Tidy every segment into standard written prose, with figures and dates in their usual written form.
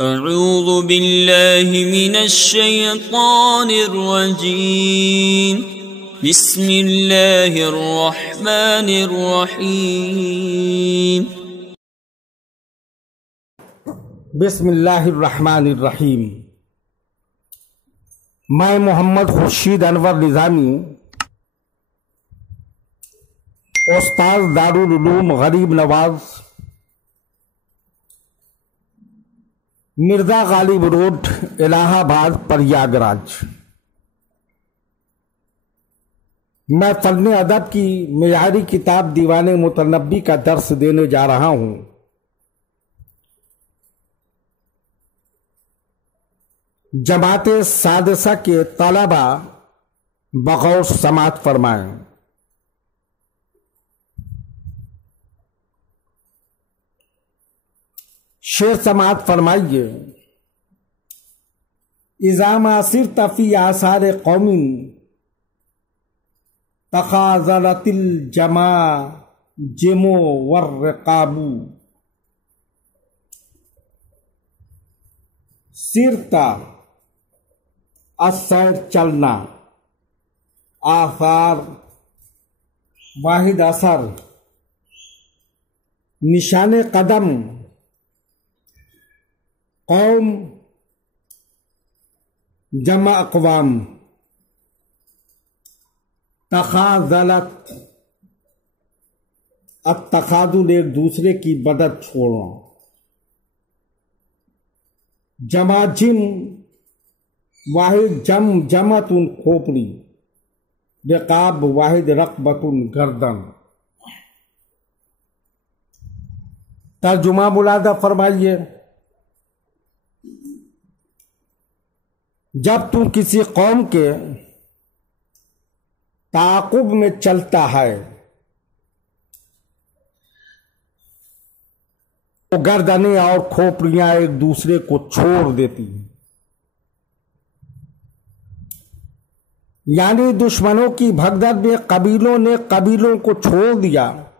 अऊज़ु बिल्लाहि मिनश्शैतानिर्रजीम। बिस्मिल्लाहिर्रहमानिर्रहीम। बिस्मिल्लाहिर्रहमानिर्रहीम। मैं मोहम्मद खुर्शीद अनवर निज़ामी, उस्ताद दारुल उलूम गरीब नवाज, मिर्ज़ा गालिब रोड, इलाहाबाद, प्रयागराज। मैं फन अदब की मेयारी किताब दीवाने मुतनब्बी का दर्स देने जा रहा हूँ। जमाते सादसा के तलबा बगौर समात फरमाएं। शेर समात फरमाइए। इज़ामा सिर तफी आसार कौमिन तखाज़लतिल जमा जिमो वर्रकाबू। सिरता असर चलना, आसार वाहिद असर, निशाने कदम, कौम जमा अक़वाम, तखाज़लत अत्तखादुल एक दूसरे की मदद छोड़ना, जमाजिम वाहिद जम जमतुन खोपड़ी, रिकाब वाहिद रक़बतुन गर्दन। तर्जुमा मुलादा फरमाइए। जब तू किसी कौम के ताक़ुब में चलता है तो गर्दनें और खोपड़ियां एक दूसरे को छोड़ देती हैं। यानी दुश्मनों की भगदड़ में कबीलों ने कबीलों को छोड़ दिया।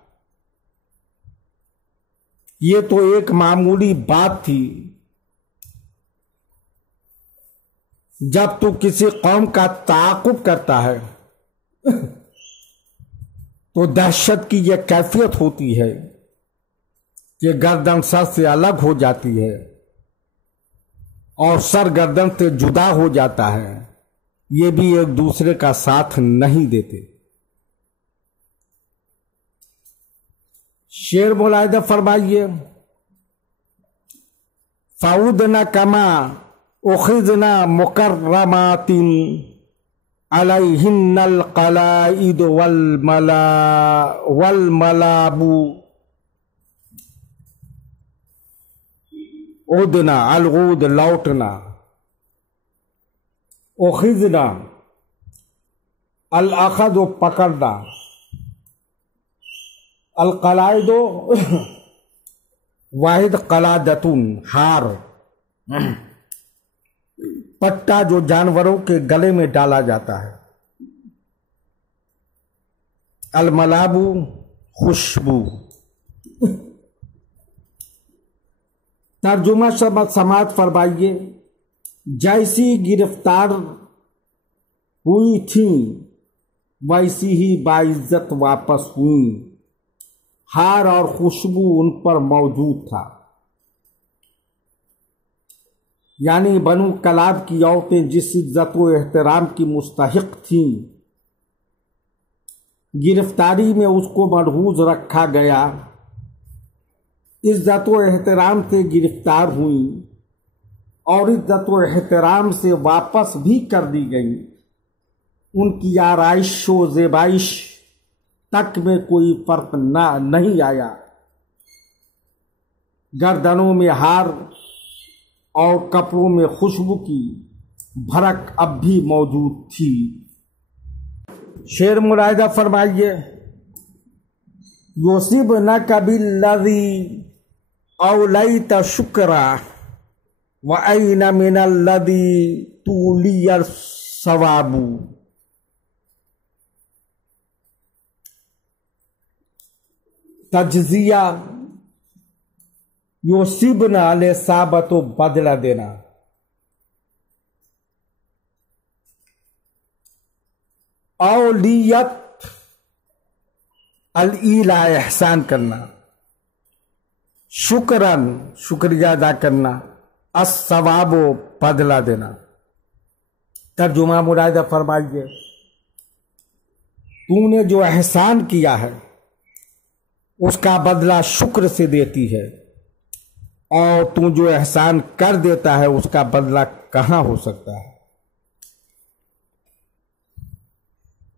ये तो एक मामूली बात थी। जब तू किसी कौम का ताक़ुब करता है तो दहशत की यह कैफियत होती है कि गर्दन सर से अलग हो जाती है और सर गर्दन से जुदा हो जाता है। ये भी एक दूसरे का साथ नहीं देते। शेर मुलाहिदा फरमाइए। फ़ाउदना कमा उखिजना मुकर्रमातिन अलैहिन्नल क़लाइद वल मलाबू। उदना अलगूद लौटना, उखिजना अल अखद पकड़ना, अल क़लाइदो वाहिद क़लादतुन हार, पट्टा जो जानवरों के गले में डाला जाता है, अल मलाबू खुशबू। तर्जुमा समात फरमाइए। जैसी गिरफ्तार हुई थी वैसी ही बाइज्जत वापस हुई। हार और खुशबू उन पर मौजूद था। यानी बनु कलाब की औरतें जिस इज्जत व एहतराम की मुस्तहिक थीं, गिरफ्तारी में उसको मलहूज रखा गया। इज्जत व एहतराम से गिरफ्तार हुई और इज्जत व एहतराम से वापस भी कर दी गई। उनकी आराइश व ज़ेबाइश तक में कोई फर्क नहीं आया। गर्दनों में हार और कपड़ों में खुशबू की भड़क अब भी मौजूद थी। शेर मुलाहिदा फरमाइए। योसिब न कबिल्लज़ी औलैत शुक्रा व ऐन मिनल्लज़ी तूलियर सवाबू। तज्जिया योसिबना ले साबतो बदला देना। औलियत अल-इला एहसान करना, शुक्रन शुक्रिया अदा करना, अस-सवाबो बदला देना। तर्जुमा मुरादा फरमाइए, तूने जो एहसान किया है उसका बदला शुक्र से देती है, और तू जो एहसान कर देता है उसका बदला कहां हो सकता है।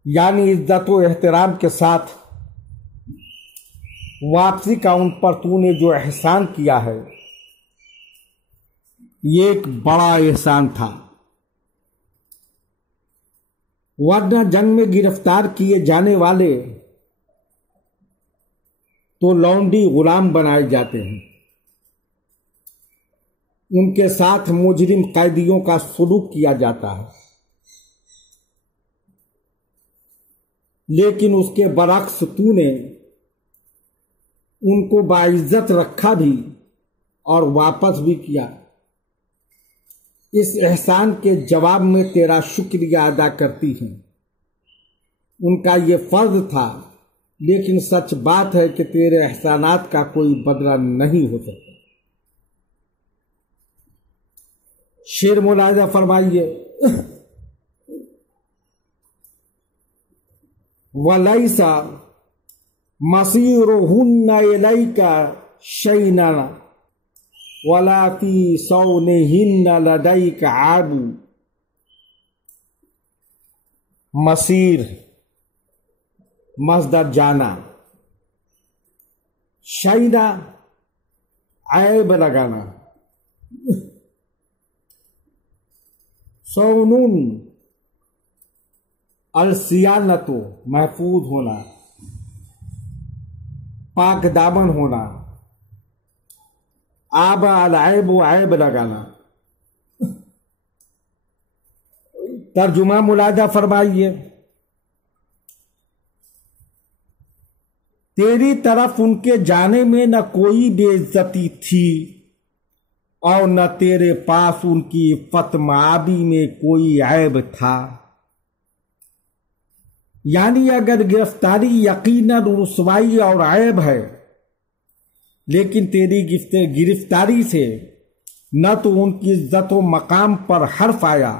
यानी इज्जत व एहतराम के साथ वापसी का उन पर तूने जो एहसान किया है ये एक बड़ा एहसान था, वरना जंग में गिरफ्तार किए जाने वाले तो लौंडी गुलाम बनाए जाते हैं, उनके साथ मुजरिम कैदियों का सुलूक किया जाता है। लेकिन उसके बरक्स तूने उनको बाइज्जत रखा भी और वापस भी किया। इस एहसान के जवाब में तेरा शुक्रिया अदा करती हैं। उनका ये फर्ज था, लेकिन सच बात है कि तेरे एहसानात का कोई बदला नहीं हो सकता। शेर मुलाजा फरमाइए, वलैसा मसीरुहुन्ना इलैका शैना वला फी सौनिहिन्ना लदैका आबू। मसीर मस्दर जाना, शैना ऐब लगाना, सौनुन अलसियानतो महफूज होना, पाक दामन होना, आब अलैब ऐब लगाना। तर्जुमा मुलाजा फरमाइए, तेरी तरफ उनके जाने में न कोई बेइज्जती थी और न तेरे पास उनकी इफ़्फ़त माबी में कोई ऐब था। यानी अगर गिरफ्तारी यकीनन रुसवाई और ऐब है, लेकिन तेरी गिरफ्तारी से न तो उनकी इज्जत व मकाम पर हर्फ आया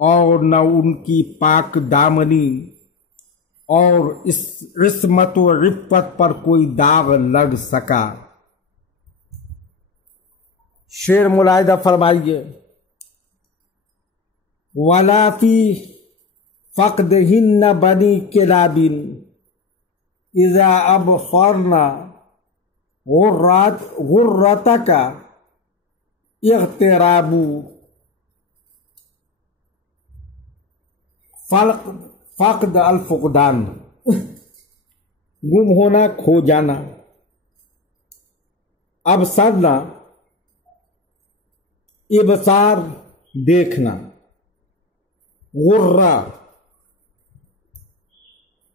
और न उनकी पाक दामनी और इस इस्मत व इफ़्फ़त पर कोई दाग लग सका। शेर मुलाहिदा फरमाइए, वलाफी फ़क़्दिहिन्न बनी किलाबिन इज़ा अबसरना गुर्रतका इग़्तिराबू। फ़क़्द अल फ़ुक़दान गुम होना, खो जाना। अबसरना इबसार देखना, गुर्रा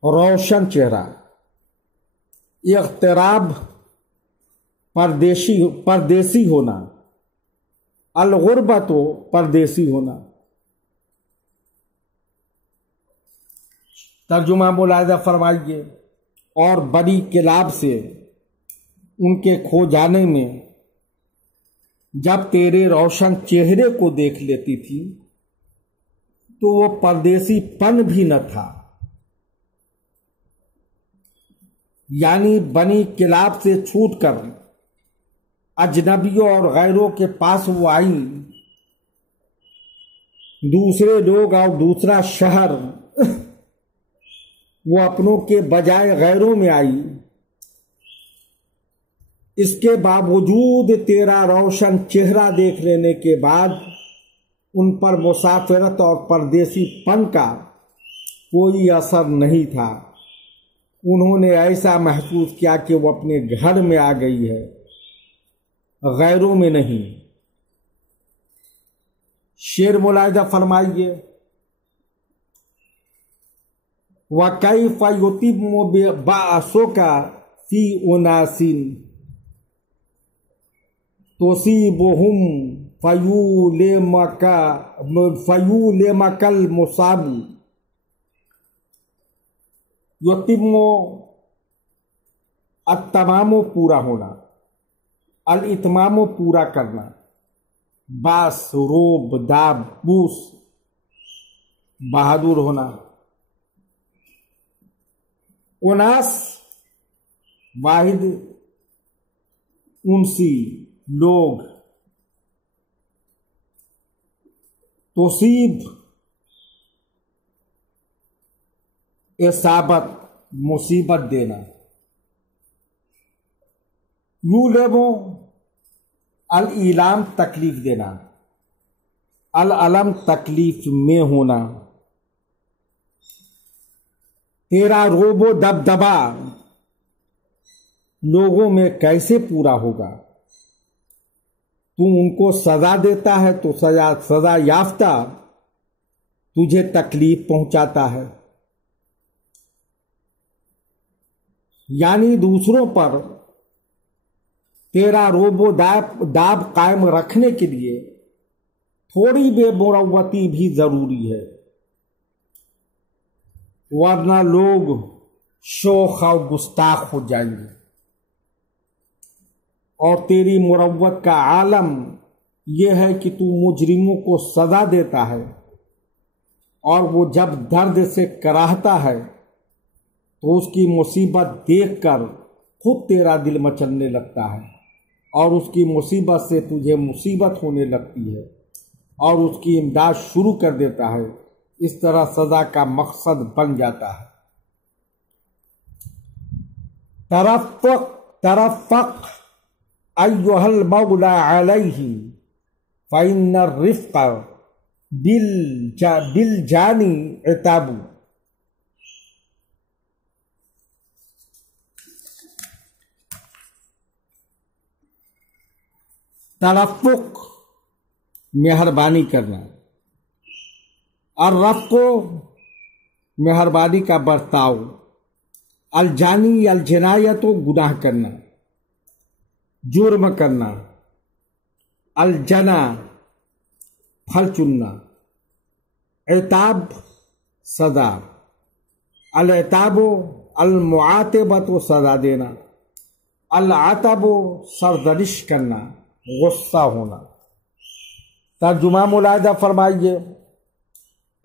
रोशन चेहरा, इग़्तिराब परदेसी होना, अल-गुर्बतो परदेसी होना। तर्जुमा मुलाहिदा फरमाइए, और बड़ी किलाब से उनके खो जाने में जब तेरे रोशन चेहरे को देख लेती थी तो वो परदेसीपन भी न था। यानी बनी किलाब से छूटकर अजनबियों और गैरों के पास वो आई, दूसरे लोग और दूसरा शहर, वो अपनों के बजाय गैरों में आई। इसके बावजूद तेरा रोशन चेहरा देख लेने के बाद उन पर मुसाफिरत और परदेसीपन का कोई असर नहीं था। उन्होंने ऐसा महसूस किया कि वो अपने घर में आ गई है, गैरों में नहीं। शेर मुलाहिदा फरमाइए, व कैफ़ युतिम्मु बअसुका फी उनासिन तुसीबुहुम फयूलेमकल मुसाबु युतिम्मो अत्तमामो पूरा होना, अल इतमामो पूरा करना, बास रोब दाब बूस बहादुर होना, उनास वाहिद उनसी लोग, तोसीब इसाबत मुसीबत देना, यूलेबो अल इलाम तकलीफ देना, अल अलम तकलीफ में होना, तेरा रोबो दबदबा लोगों में कैसे पूरा होगा। तू उनको सजा देता है तो सजा याफ्ता तुझे तकलीफ पहुंचाता है। यानी दूसरों पर तेरा रोबो दाब कायम रखने के लिए थोड़ी बेमुरव्वती भी जरूरी है, वरना लोग शोख और गुस्ताख हो जाएंगे और तेरी मुरव्वत का आलम यह है कि तू मुजरिमों को सजा देता है और वो जब दर्द से कराहता है तो उसकी मुसीबत देखकर खुद तेरा दिल मचलने लगता है और उसकी मुसीबत से तुझे मुसीबत होने लगती है और उसकी इमदाद शुरू कर देता है। इस तरह सजा का मकसद बन जाता है। तरफ़क़ अय्युहल मौला अलैहि फ़इन्न रिफ़्क़ बिल जानी इताबु। तरफ़्फ़ुक़ मेहरबानी करना और रफ़ को मेहरबानी का बर्ताव, अल जानी अल जिनायत गुनाह करना, जुर्म करना, अल जना फल चुनना, इताब सजा, अल इताबो अल मुआतिबतो सजा देना, अल आतबो सरदरिश करना, गुस्सा होना। तर्जुमा मुलाहिजा फरमाइए,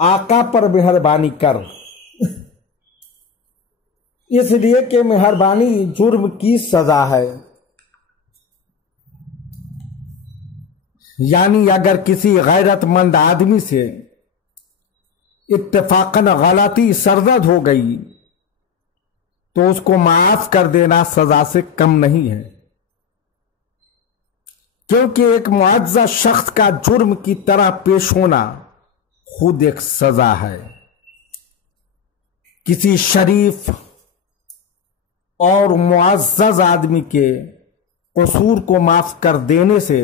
आका पर मेहरबानी कर, इसलिए कि मेहरबानी जुर्म की सजा है। यानी अगर किसी गैरतमंद आदमी से इत्तेफाकन गलती सरजद हो गई तो उसको माफ कर देना सजा से कम नहीं है, क्योंकि एक मुअज़्ज़ज़ शख्स का जुर्म की तरह पेश होना खुद एक सजा है। किसी शरीफ और मुअज़्ज़ज़ आदमी के कसूर को माफ कर देने से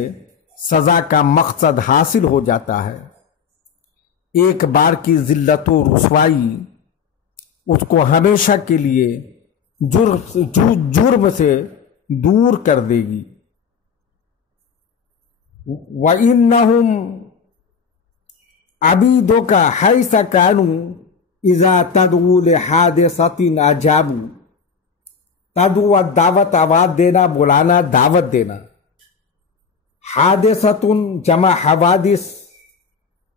सजा का मकसद हासिल हो जाता है। एक बार की जिल्लत और रुसवाई उसको हमेशा के लिए जुर्म से दूर कर देगी। व इन्नहुम अबीदो का हैसा कानू इज़ा तदऊ लिहादिसतिन अजाबू। तदऊ दावत आवाज देना, बुलाना, दावत देना। हादिसतुन जमा हवादिस,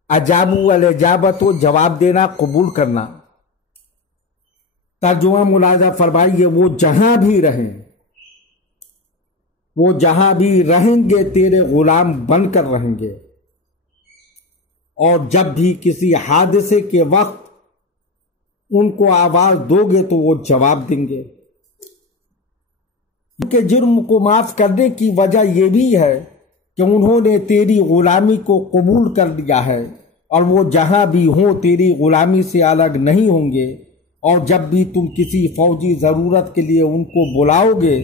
अजाबू अल इजाबतो जवाब देना, कबूल करना। तर्जुमा मुलाजा फरमाइए, वो जहां भी रहें, वो जहां भी रहेंगे तेरे गुलाम बनकर रहेंगे और जब भी किसी हादसे के वक्त उनको आवाज दोगे तो वो जवाब देंगे। उनके जुर्म को माफ करने की वजह यह भी है कि उन्होंने तेरी गुलामी को कबूल कर लिया है और वो जहां भी हो तेरी गुलामी से अलग नहीं होंगे। और जब भी तुम किसी फौजी जरूरत के लिए उनको बुलाओगे